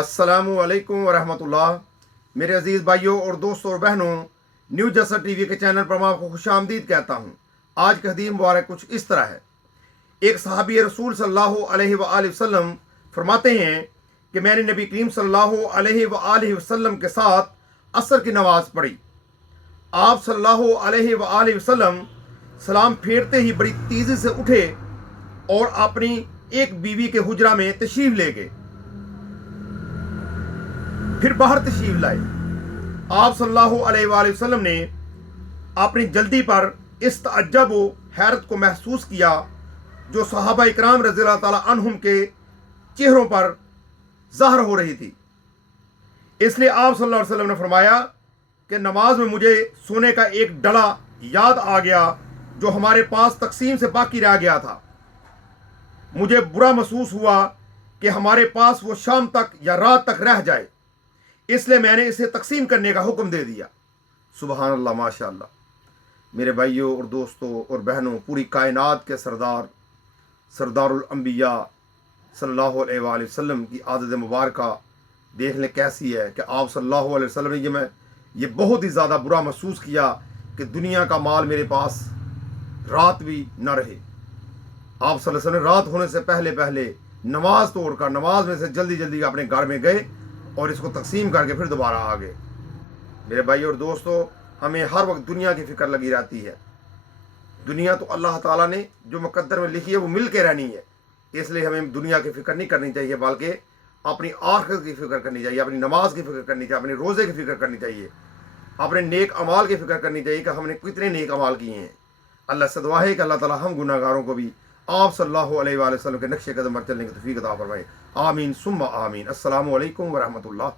अस्सलामु अलैकुम वरहमतुल्लाह। मेरे अजीज़ भाइयों और दोस्तों और बहनों, न्यूज़ जसर टीवी के चैनल पर मैं आपको खुशामदीद कहता हूँ। आज का हदीस मुबारक कुछ इस तरह है। एक सहाबी रसूल सल्लल्लाहु अलैहि वसल्लम फरमाते हैं कि मैंने नबी करीम सल्लल्लाहु अलैहि वसल्लम के साथ असर की नमाज पढ़ी। आप सल्लल्लाहु अलैहि वसल्लम सलाम फेरते ही बड़ी तेज़ी से उठे और अपनी एक बीवी के हुजरा में तशरीफ़ ले गए, फिर बाहर तशरीफ लाए। आप सल्लल्लाहु अलैहि वसल्लम ने अपनी जल्दी पर इस तअज्जुब व हैरत को महसूस किया जो सहाबा इकराम रज़ियल्लाहु ताला अन्हुम के चेहरों पर ज़ाहिर हो रही थी। इसलिए आप सल्लल्लाहु अलैहि वसल्लम ने फरमाया कि नमाज में मुझे सोने का एक डला याद आ गया जो हमारे पास तकसीम से बाकी रह गया था। मुझे बुरा महसूस हुआ कि हमारे पास वो शाम तक या रात तक रह जाए, इसलिए मैंने इसे तकसीम करने का हुक्म दे दिया। सुबहान अल्लाह, माशा अल्लाह। मेरे भाइयों और दोस्तों और बहनों, पूरी कायनात के सरदारुल अंबिया सल्लल्लाहु अलैहि वसल्लम की आदत मुबारक देख लें कैसी है कि आप सल्लल्लाहु अलैहि वसल्लम ने ये बहुत ही ज़्यादा बुरा महसूस किया कि दुनिया का माल मेरे पास रात भी न रहे। आप सल्लल्लाहु अलैहि वसल्लम रात होने से पहले पहले नमाज तोड़कर नमाज में से जल्दी जल्दी अपने घर में गए और इसको तकसीम करके फिर दोबारा आ गए। मेरे भाई और दोस्तों, हमें हर वक्त दुनिया की फ़िक्र लगी रहती है। दुनिया तो अल्लाह ताला ने जो मुकद्दर में लिखी है वो मिल के रहनी है, इसलिए हमें दुनिया की फ़िक्र नहीं करनी चाहिए, बल्कि अपनी आखिरत की फ़िक्र करनी चाहिए, अपनी नमाज की फ़िक्र करनी चाहिए, अपने रोज़े की फ़िक्र करनी चाहिए, अपने नेक अमाल की फ़िक्र करनी चाहिए कि हमने कितने नेक अमाल किए हैं। अल्लाह से दुआ है कि अल्लाह ताला हम गुनाहगारों को भी आप सल्लल्लाहु अलैहि वसल्लम के नक्शे कदम पर चलने की तौफीक अता फरमाए। आमीन सुम्मा आमीन। अस्सलामु अलैकुम वरहमतुल्लाह।